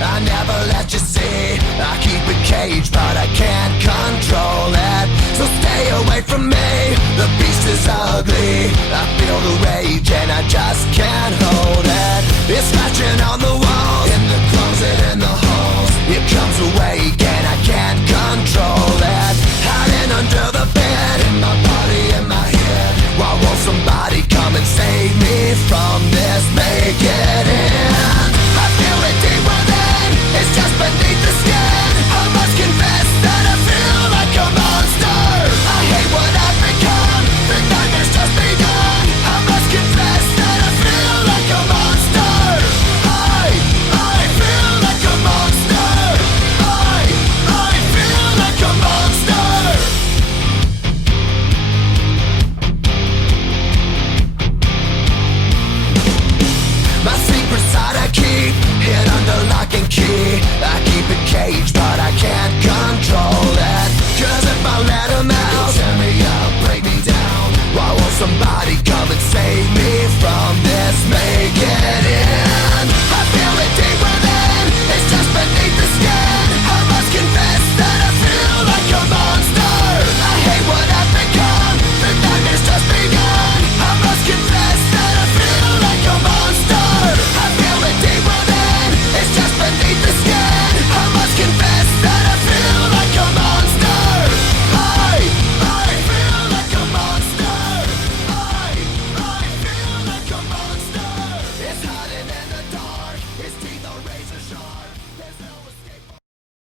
I never let you see. I keep it caged, but I can't control it. So stay away from me, the beast is ugly. I feel the rage and I just can't hold it. It's scratching on the walls, in the closet, in the halls. It comes awake and I can't control it. Hiding under the bed, in my body, in my head. Why won't somebody come and save me from this? Make it end. I feel it deep within, it's just beneath the skin. I must confess that I feel like a monster. I hate what I've become, the nightmare's just begun. I must confess that I feel like a monster. I feel like a monster. I feel like a monster. My secret side I keep hid under lock and key. I keep it caged, but I can't control it. Cause if I let him out, he'll tear me up, break me down. Why won't somebody